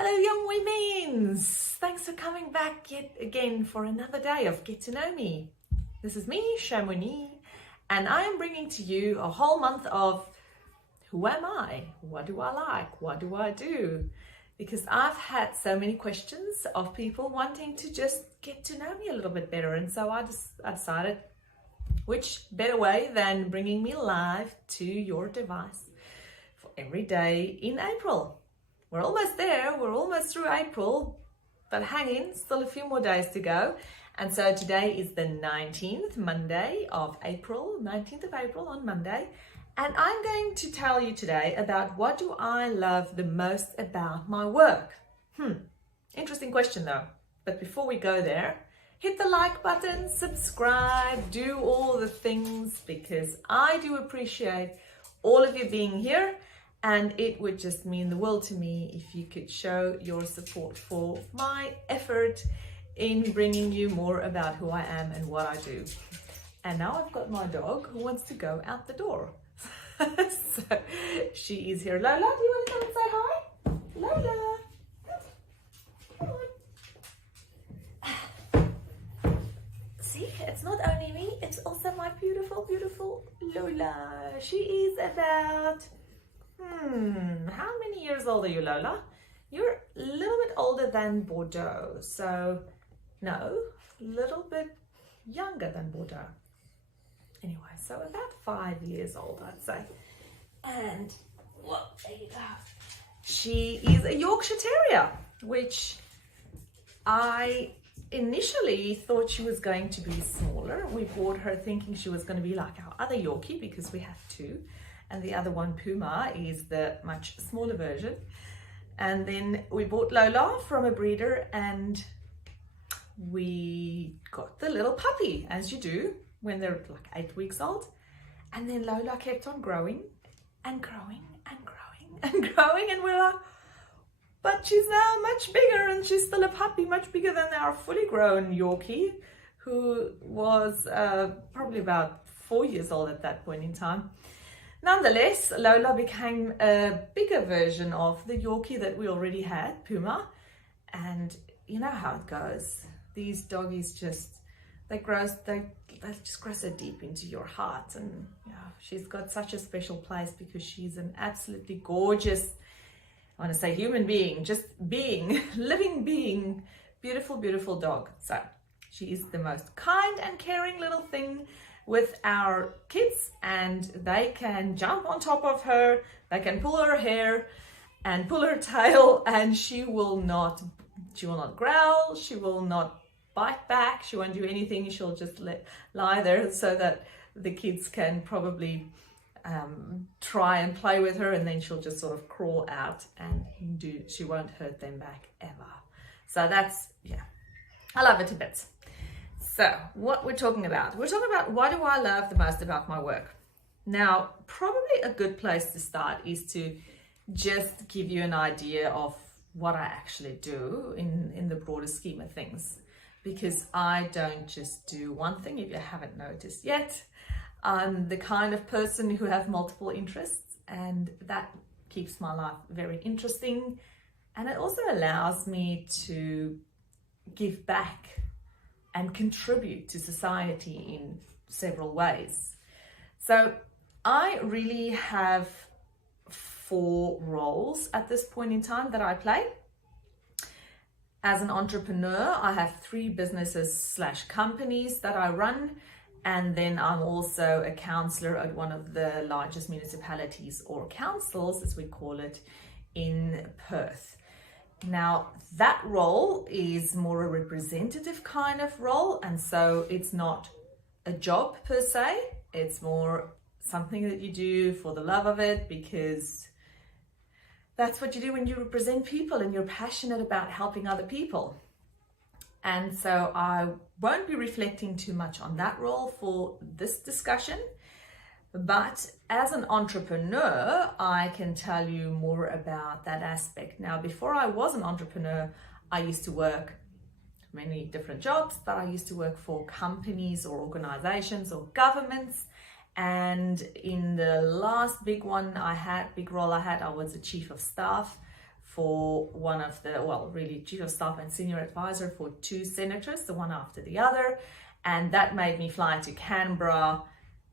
Hello, young women's! Thanks for coming back yet again for another day of Get to Know Me. This is me, Chamonix, and I am bringing to you a whole month of who am I? What do I like? What do I do? Because I've had so many questions of people wanting to just get to know me a little bit better, and so I decided which better way than bringing me live to your device for every day in April. We're almost there, we're almost through April, but hang in, still a few more days to go. And so today is the 19th Monday of April, 19th of April on Monday. And I'm going to tell you today about what do I love the most about my work. Interesting question though. But before we go there, hit the like button, subscribe, do all the things, because I do appreciate all of you being here. And it would just mean the world to me if you could show your support for my effort in bringing you more about who I am and what I do. And now I've got my dog who wants to go out the door. So she is here. Lola, do you want to come and say hi? Lola. Come on. See, it's not only me, it's also my beautiful, beautiful Lola. She is about... how many years old are you, Lola? You're a little bit older than Bordeaux. So, no, a little bit younger than Bordeaux. Anyway, so about 5 years old, I'd say. And, well, there you go. She is a Yorkshire Terrier, which I initially thought she was going to be smaller. We bought her thinking she was going to be like our other Yorkie, because we have two. And the other one, Puma, is the much smaller version. And then we bought Lola from a breeder, and we got the little puppy, as you do when they're like 8 weeks old. And then Lola kept on growing and growing and growing and growing, and we're like, but she's now much bigger, and she's still a puppy, much bigger than our fully grown Yorkie, who was probably about 4 years old at that point in time. Nonetheless, Lola became a bigger version of the Yorkie that we already had, Puma. And you know how it goes. These doggies just, they just grow so deep into your heart. And you know, she's got such a special place because she's an absolutely gorgeous, I want to say human being, just being, living being, beautiful, beautiful dog. So she is the most kind and caring little thing with our kids, and they can jump on top of her, they can pull her hair and pull her tail, and she will not growl, she will not bite back, she won't do anything. She'll just lie there so that the kids can probably try and play with her, and then she'll just sort of crawl out and she won't hurt them back ever. So that's, yeah, I love it to bits. So what we're talking about what do I love the most about my work. Now, probably a good place to start is to just give you an idea of what I actually do in the broader scheme of things, because I don't just do one thing, if you haven't noticed yet. I'm the kind of person who have multiple interests, and that keeps my life very interesting, and it also allows me to give back and contribute to society in several ways. So I really have 4 roles at this point in time that I play. As an entrepreneur, I have 3 businesses / companies that I run, and then I'm also a councillor at one of the largest municipalities, or councils as we call it, in Perth. Now, that role is more a representative kind of role, and so it's not a job per se, it's more something that you do for the love of it, because that's what you do when you represent people and you're passionate about helping other people. And so I won't be reflecting too much on that role for this discussion. But as an entrepreneur, I can tell you more about that aspect. Now, before I was an entrepreneur, I used to work many different jobs, but I used to work for companies or organizations or governments. And in the last big role I had, I was the chief of staff for one of the, well, really chief of staff and senior advisor for 2 senators, the one after the other. And that made me fly to Canberra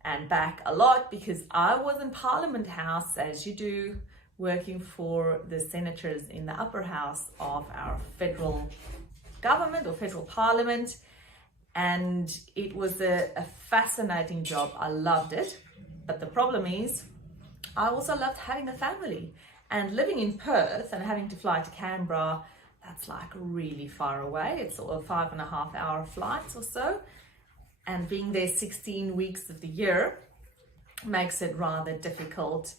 and back a lot because I was in Parliament House, as you do, working for the senators in the upper house of our federal government or federal parliament. And it was a fascinating job. I loved it. But the problem is, I also loved having a family. And living in Perth and having to fly to Canberra, that's like really far away. It's sort of 5.5-hour flights or so. And being there 16 weeks of the year makes it rather difficult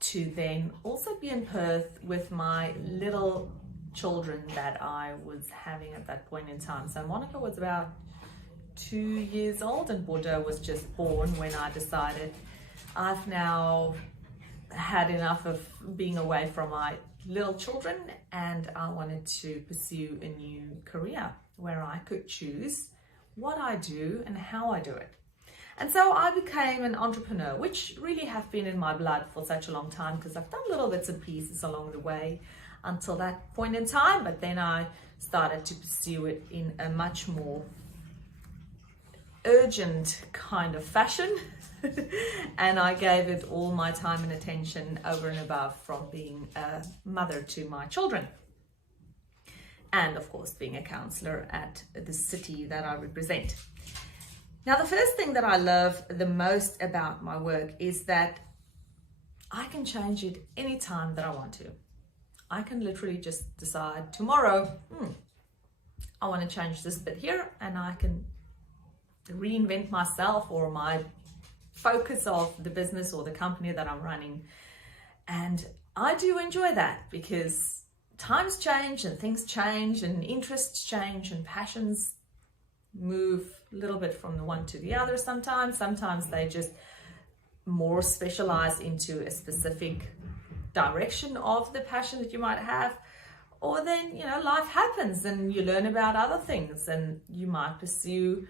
to then also be in Perth with my little children that I was having at that point in time. So Monica was about 2 years old and Bordeaux was just born when I decided I've now had enough of being away from my little children and I wanted to pursue a new career where I could choose what I do and how I do it. And so I became an entrepreneur, which really have been in my blood for such a long time because I've done little bits and pieces along the way until that point in time, but then I started to pursue it in a much more urgent kind of fashion. And I gave it all my time and attention over and above from being a mother to my children. And of course, being a counsellor at the city that I represent. Now, the first thing that I love the most about my work is that I can change it anytime that I want to. I can literally just decide tomorrow, I want to change this bit here, and I can reinvent myself or my focus of the business or the company that I'm running. And I do enjoy that because times change and things change and interests change and passions move a little bit from the one to the other sometimes. Sometimes they just more specialize into a specific direction of the passion that you might have. Or then, life happens and you learn about other things and you might pursue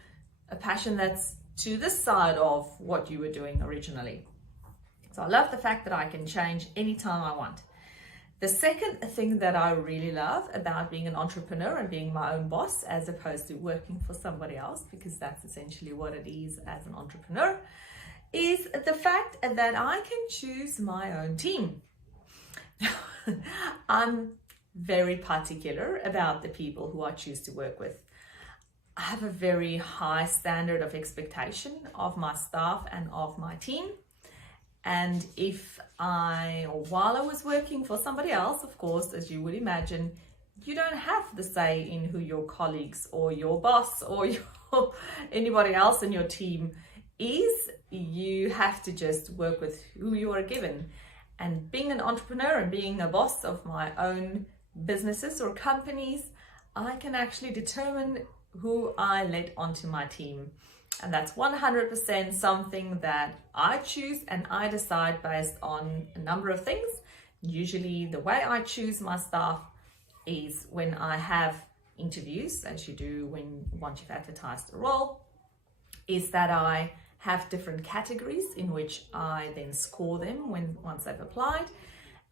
a passion that's to this side of what you were doing originally. So I love the fact that I can change anytime I want. The second thing that I really love about being an entrepreneur and being my own boss as opposed to working for somebody else, because that's essentially what it is as an entrepreneur, is the fact that I can choose my own team. I'm very particular about the people who I choose to work with. I have a very high standard of expectation of my staff and of my team. And while I was working for somebody else, of course, as you would imagine, you don't have the say in who your colleagues or your boss or anybody else in your team is. You have to just work with who you are given. And being an entrepreneur and being a boss of my own businesses or companies, I can actually determine who I let onto my team. And that's 100% something that I choose and I decide based on a number of things. Usually the way I choose my staff is when I have interviews, as you do once you've advertised a role, is that I have different categories in which I then score them once they've applied.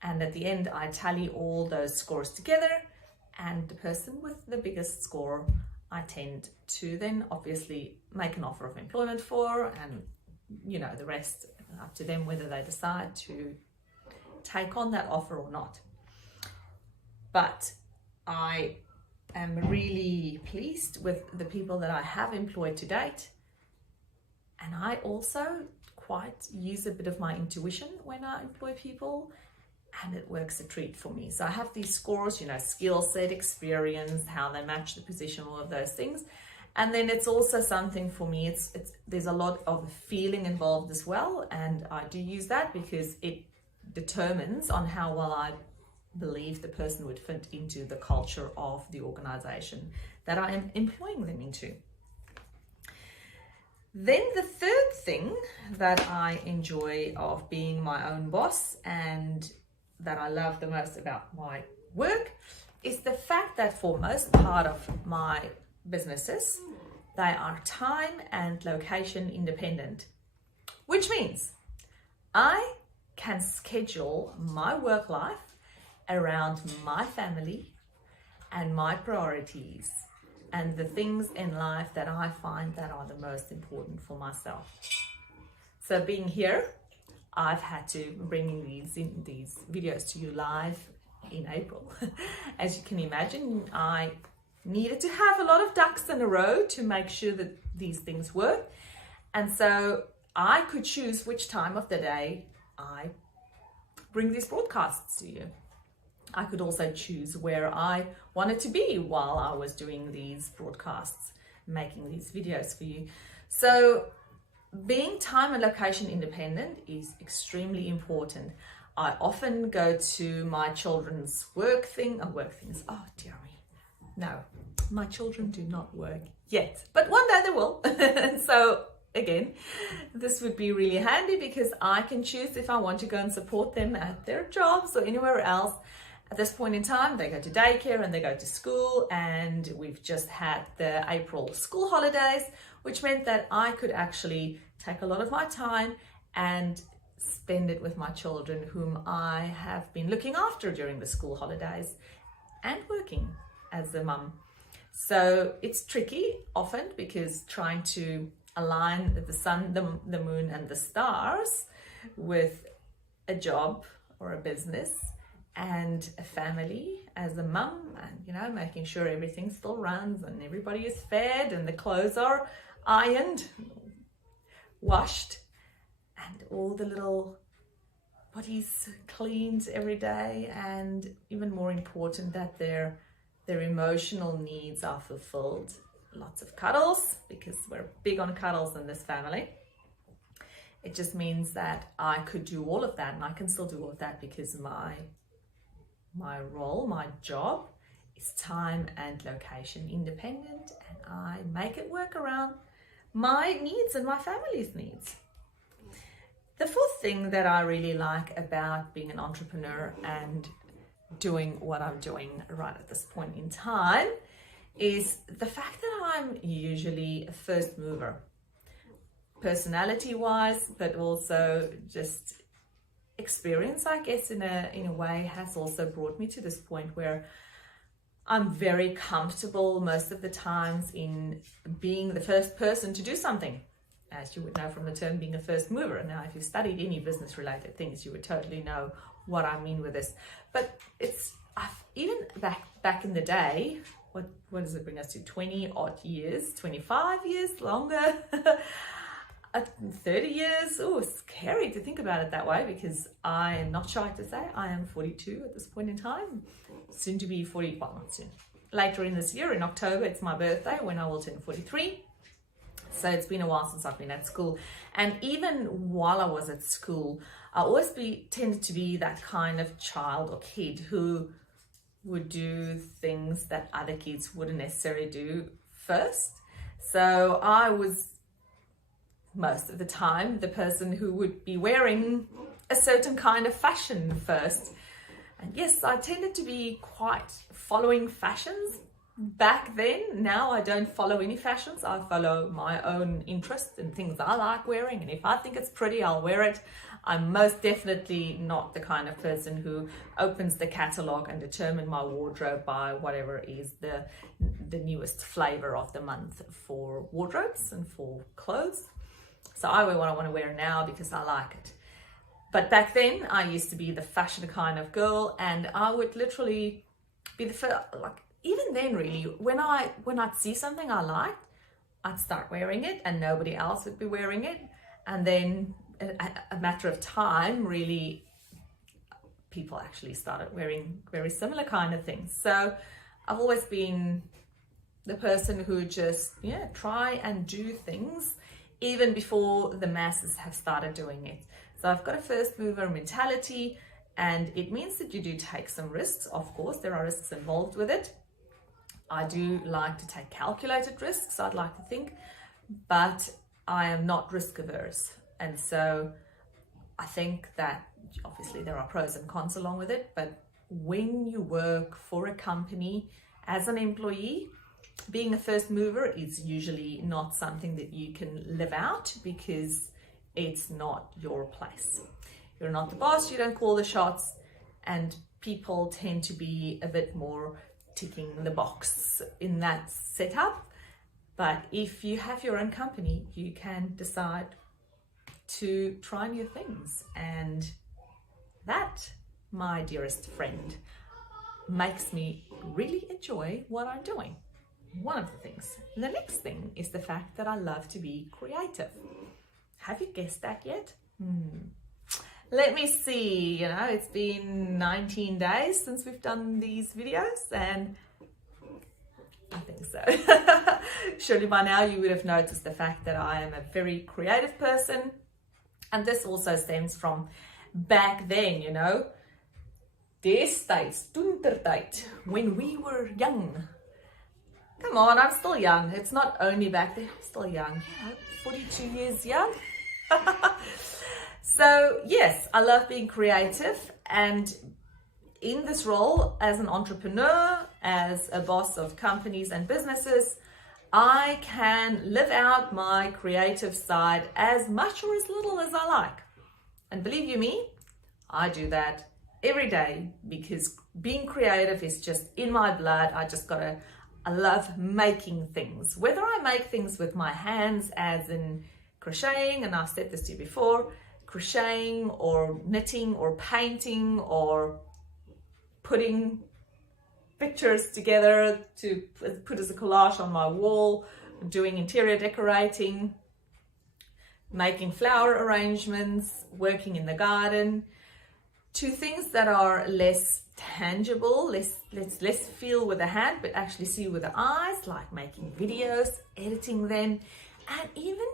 And at the end, I tally all those scores together, and the person with the biggest score I tend to then obviously make an offer of employment for, and the rest up to them whether they decide to take on that offer or not. But I am really pleased with the people that I have employed to date, and I also quite use a bit of my intuition when I employ people, and it works a treat for me. So I have these scores, skill set, experience, how they match the position, all of those things. And then it's also something for me, there's a lot of feeling involved as well. And I do use that because it determines on how well I believe the person would fit into the culture of the organization that I am employing them into. Then the third thing that I enjoy of being my own boss and that I love the most about my work is the fact that for most part of my businesses, they are time and location independent, which means I can schedule my work life around my family and my priorities and the things in life that I find that are the most important for myself. So being here, I've had to bring these videos to you live in April. As you can imagine, I needed to have a lot of ducks in a row to make sure that these things work. And so I could choose which time of the day I bring these broadcasts to you. I could also choose where I wanted to be while I was doing these broadcasts, making these videos for you. So being time and location independent is extremely important. I often go to my children's work things. Oh dear me. No, my children do not work yet, but one day they will. So again, this would be really handy because I can choose if I want to go and support them at their jobs or anywhere else. At this point in time, they go to daycare and they go to school, and we've just had the April school holidays, which meant that I could actually take a lot of my time and spend it with my children, whom I have been looking after during the school holidays and working as a mum. So it's tricky often because trying to align the sun, the moon and the stars with a job or a business and a family as a mum, and making sure everything still runs and everybody is fed and the clothes are ironed, washed, and all the little bodies cleaned every day, and even more important that their emotional needs are fulfilled. Lots of cuddles, because we're big on cuddles in this family. It just means that I could do all of that, and I can still do all of that because my role, my job is time and location independent, and I make it work around my needs and my family's needs. The fourth thing that I really like about being an entrepreneur and doing what I'm doing right at this point in time is the fact that I'm usually a first mover, personality wise, but also just experience, I guess, in a way has also brought me to this point where I'm very comfortable most of the times in being the first person to do something, as you would know from the term being a first mover. Now, if you've studied any business related things, you would totally know what I mean with this. But even back in the day, what does it bring us to? 20 odd years, 25 years, longer, 30 years. Oh, it's scary to think about it that way, because I am not shy to say I am 42 at this point in time, soon to be 40, well, not soon. Later in this year, in October, it's my birthday when I will turn 43. So it's been a while since I've been at school. And even while I was at school, I always tended to be that kind of child or kid who would do things that other kids wouldn't necessarily do first. So I was most of the time the person who would be wearing a certain kind of fashion first. And yes, I tended to be quite following fashions back then. Now I don't follow any fashions. I follow my own interests and things I like wearing, and if I think it's pretty, I'll wear it. I'm most definitely not the kind of person who opens the catalog and determine my wardrobe by whatever is the newest flavor of the month for wardrobes and for clothes. So I wear what I want to wear now because I like it. But back then I used to be the fashion kind of girl, and I would literally be the first, even then really, when I'd see something I liked, I'd start wearing it and nobody else would be wearing it. And then a matter of time, really, people actually started wearing very similar kind of things. So I've always been the person who just, try and do things even before the masses have started doing it. So I've got a first mover mentality, and it means that you do take some risks. Of course, there are risks involved with it. I do like to take calculated risks, I'd like to think, but I am not risk averse. And so I think that obviously there are pros and cons along with it, but when you work for a company as an employee, being a first mover is usually not something that you can live out because it's not your place. You're not the boss, you don't call the shots, and people tend to be a bit more ticking the box in that setup. But if you have your own company, you can decide to try new things. And that, my dearest friend, makes me really enjoy what I'm doing. One of the things. The next thing is the fact that I love to be creative. Have you guessed that yet? Let me see, it's been 19 days since we've done these videos, and I think so. Surely by now you would have noticed the fact that I am a very creative person, and this also stems from back then, destijds, toentertijd, when we were young. Come on, I'm still young. It's not only back then, I'm still young, 42 years young. So yes, I love being creative, and in this role as an entrepreneur, as a boss of companies and businesses, I can live out my creative side as much or as little as I like. And believe you me, I do that every day, because being creative is just in my blood. I love making things. Whether I make things with my hands, as in crocheting, and I've said this to you before, crocheting or knitting or painting or putting pictures together to put as a collage on my wall, doing interior decorating, making flower arrangements, working in the garden, to things that are less tangible, let's feel with the hand, but actually see with the eyes, like making videos, editing them, and even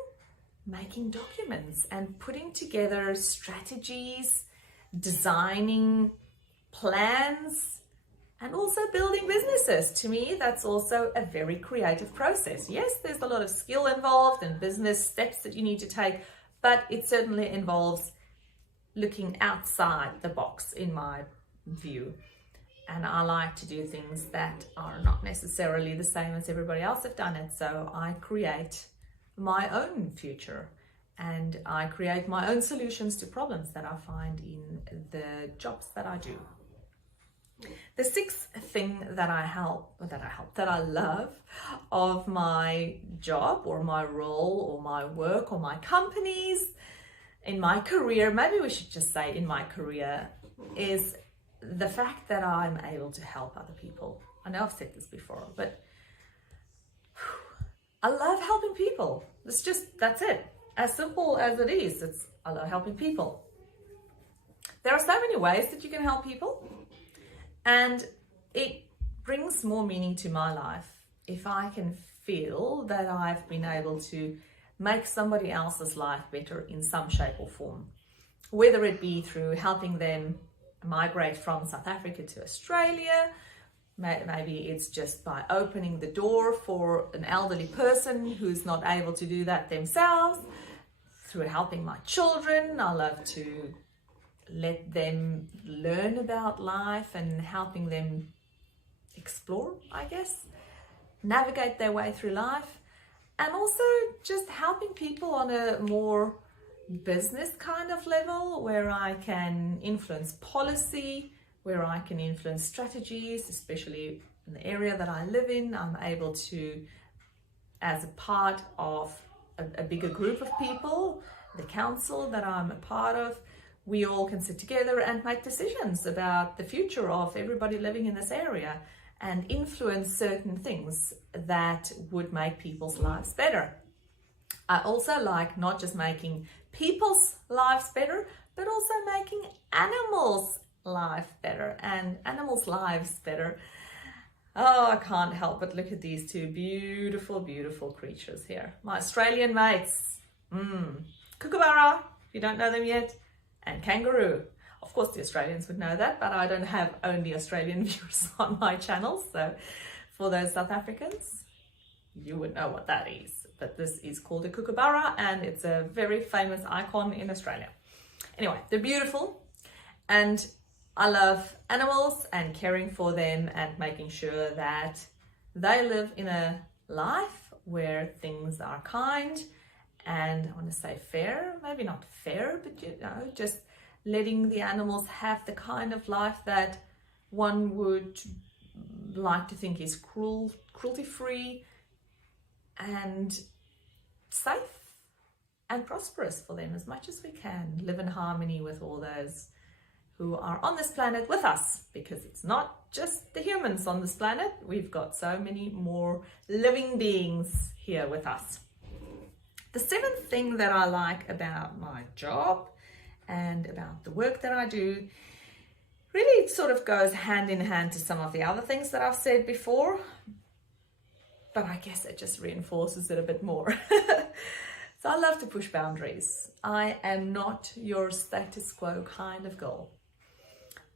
making documents and putting together strategies, designing plans, and also building businesses. To me, that's also a very creative process. Yes, there's a lot of skill involved and business steps that you need to take, but it certainly involves looking outside the box, in my view. And I like to do things that are not necessarily the same as everybody else have done it. So I create my own future, and I create my own solutions to problems that I find in the jobs that I do. The sixth thing that I love of my job or my role or my work or my companies, in my career, maybe we should just say in my career, is the fact that I'm able to help other people. I know I've said this before, but I love helping people. That's it. As simple as it is. I love helping people. There are so many ways that you can help people, and it brings more meaning to my life if I can feel that I've been able to make somebody else's life better in some shape or form, whether it be through helping them migrate from South Africa to Australia. Maybe it's just by opening the door for an elderly person who's not able to do that themselves, through helping my children. I love to let them learn about life and helping them explore, I guess, navigate their way through life. And also just helping people on a more business kind of level, where I can influence policy, where I can influence strategies, especially in the area that I live in. I'm able to, as a part of a bigger group of people, the council that I'm a part of, we all can sit together and make decisions about the future of everybody living in this area and influence certain things that would make people's lives better. I also like not just making people's lives better, but also making animals' life better and animals' lives better. Oh, I can't help but look at these two beautiful, beautiful creatures here. My Australian mates. Kookaburra, if you don't know them yet, and kangaroo. Of course, the Australians would know that, but I don't have only Australian viewers on my channel. So for those South Africans, you would know what that is. But this is called a kookaburra, and it's a very famous icon in Australia. Anyway, they're beautiful, and I love animals and caring for them and making sure that they live in a life where things are kind and, I want to say fair, maybe not fair, but just letting the animals have the kind of life that one would like to think is cruelty-free and safe and prosperous for them as much as we can. Live in harmony with all those who are on this planet with us, because it's not just the humans on this planet. We've got so many more living beings here with us. The seventh thing that I like about my job and about the work that I do, really it sort of goes hand in hand to some of the other things that I've said before, but I guess it just reinforces it a bit more. So I love to push boundaries. I am not your status quo kind of girl.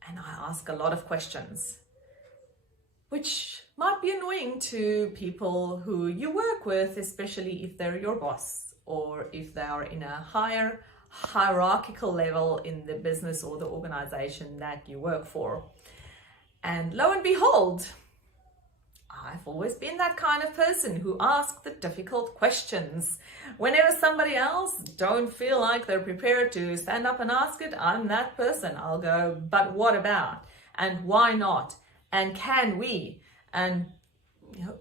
And I ask a lot of questions, which might be annoying to people who you work with, especially if they're your boss or if they are in a higher hierarchical level in the business or the organization that you work for. And lo and behold, I've always been that kind of person who asks the difficult questions. Whenever somebody else don't feel like they're prepared to stand up and ask it, I'm that person. I'll go, but what about? And why not? And can we? And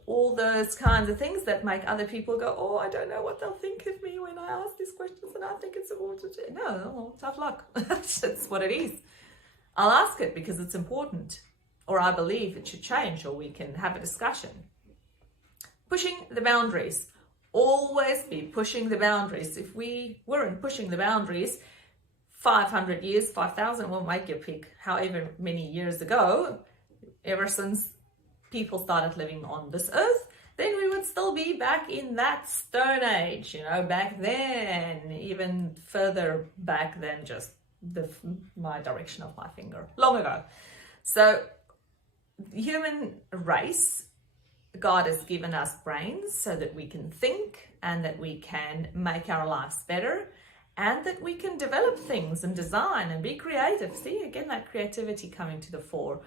all those kinds of things that make other people go, oh, I don't know what they'll think of me when I ask these questions, and I think it's important. No, tough luck. That's what it is. I'll ask it because it's important, or I believe it should change, or we can have a discussion. Pushing the boundaries. Always be pushing the boundaries. If we weren't pushing the boundaries 500 years, 5,000, we'll make your pick, however many years ago, ever since people started living on this earth, then we would still be back in that stone age, back then, even further back than just my direction of my finger, long ago. So the human race, God has given us brains so that we can think and that we can make our lives better and that we can develop things and design and be creative. See, again, that creativity coming to the fore.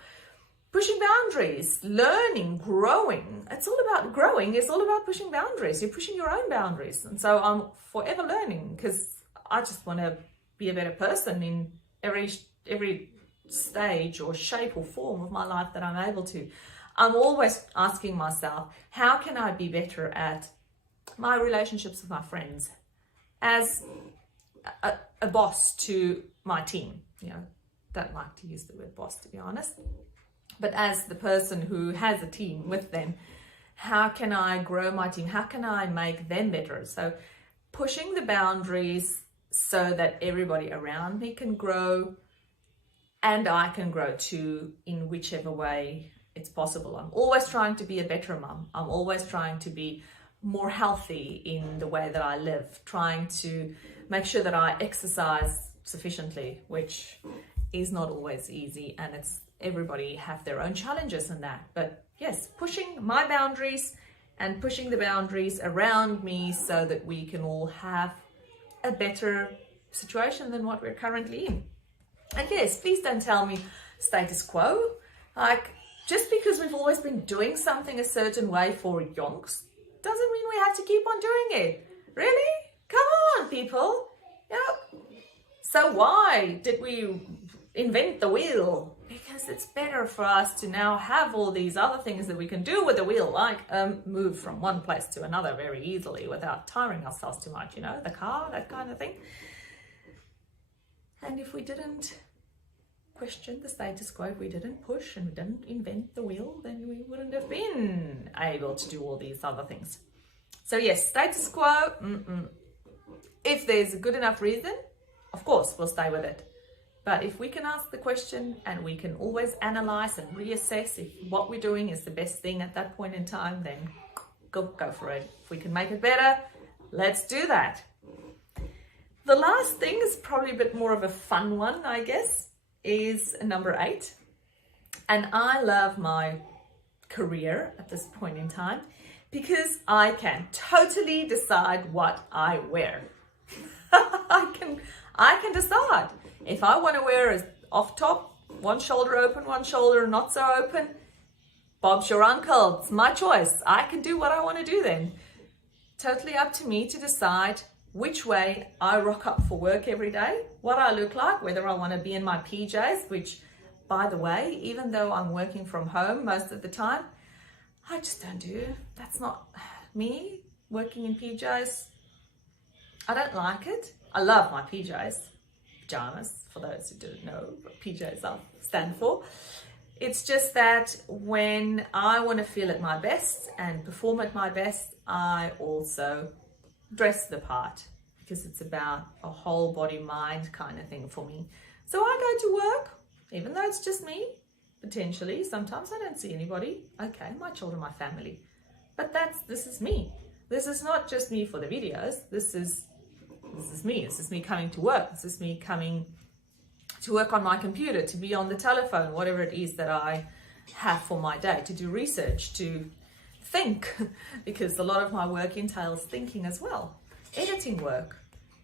Pushing boundaries, learning, growing. It's all about growing. It's all about pushing boundaries. You're pushing your own boundaries. And so I'm forever learning because I just want to be a better person in every stage or shape or form of my life that I'm able to. I'm always asking myself, how can I be better at my relationships with my friends as a boss to my team? Don't like to use the word boss, to be honest. But as the person who has a team with them, how can I grow my team? How can I make them better? So pushing the boundaries so that everybody around me can grow and I can grow too in whichever way it's possible. I'm always trying to be a better mum. I'm always trying to be more healthy in the way that I live, trying to make sure that I exercise sufficiently, which is not always easy, and everybody have their own challenges in that. But yes, pushing my boundaries and pushing the boundaries around me so that we can all have a better situation than what we're currently in. And yes, please don't tell me status quo. Like, just because we've always been doing something a certain way for yonks doesn't mean we have to keep on doing it. Really? Come on, people. So why did we invent the wheel? Because it's better for us to now have all these other things that we can do with the wheel, like move from one place to another very easily without tiring ourselves too much, the car, that kind of thing. And if we didn't question the status quo, if we didn't push and we didn't invent the wheel, then we wouldn't have been able to do all these other things. So yes, status quo, if there's a good enough reason, of course, we'll stay with it. But if we can ask the question and we can always analyze and reassess if what we're doing is the best thing at that point in time, then go for it. If we can make it better, let's do that. The last thing is probably a bit more of a fun one, I guess, is number 8. And I love my career at this point in time because I can totally decide what I wear. I can decide. If I want to wear a off top, one shoulder open, one shoulder not so open, Bob's your uncle. It's my choice. I can do what I want to do then. Totally up to me to decide which way I rock up for work every day, what I look like, whether I want to be in my PJs, which by the way, even though I'm working from home most of the time, I just don't do. That's not me, working in PJs. I don't like it. I love my PJs, pajamas, for those who didn't know what PJs stand for. It's just that when I want to feel at my best and perform at my best, I also dress the part, because it's about a whole body mind kind of thing for me. So I go to work, even though it's just me, potentially. Sometimes I don't see anybody. Okay, my children, my family. But this is me. This is not just me for the videos. This is me. This is me coming to work. This is me coming to work on my computer, to be on the telephone, whatever it is that I have for my day, to do research, to think, because a lot of my work entails thinking as well, editing work.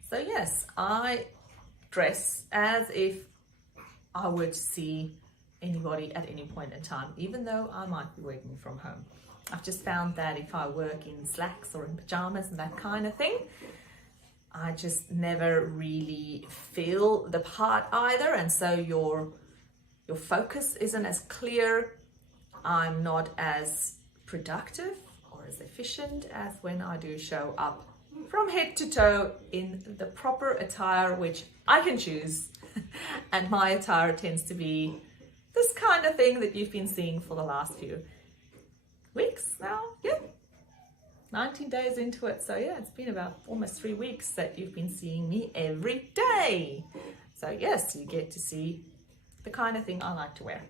So yes, I dress as if I would see anybody at any point in time, even though I might be working from home. I've just found that if I work in slacks or in pajamas and that kind of thing, I just never really feel the part either, and so your focus isn't as clear. I'm not as productive or as efficient as when I do show up from head to toe in the proper attire, which I can choose. And my attire tends to be this kind of thing that you've been seeing for the last few weeks now. Yeah, 19 days into it. So yeah, it's been about almost 3 weeks that you've been seeing me every day. So yes, you get to see the kind of thing I like to wear.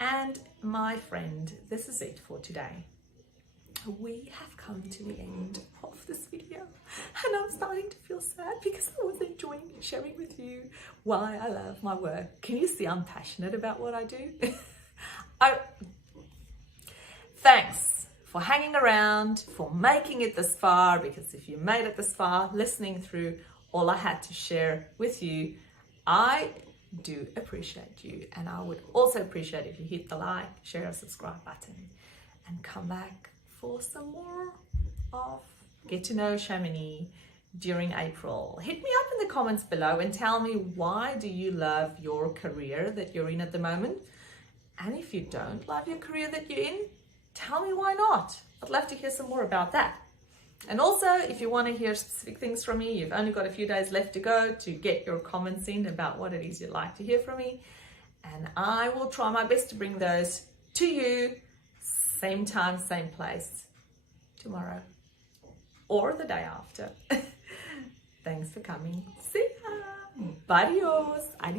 And my friend, this is it for today. We have come to the end of this video, and I'm starting to feel sad because I was enjoying sharing with you why I love my work. Can you see I'm passionate about what I do? Thanks for hanging around, for making it this far, because if you made it this far, listening through all I had to share with you, I do appreciate you. And I would also appreciate if you hit the like, share, or subscribe button and come back for some more of Get to Know Chamonix during April. Hit me up in the comments below and tell me, why do you love your career that you're in at the moment? And if you don't love your career that you're in, tell me why not. I'd love to hear some more about that. And also, if you want to hear specific things from me, you've only got a few days left to go to get your comments in about what it is you'd like to hear from me. And I will try my best to bring those to you, same time, same place, tomorrow or the day after. Thanks for coming. See ya. Adios.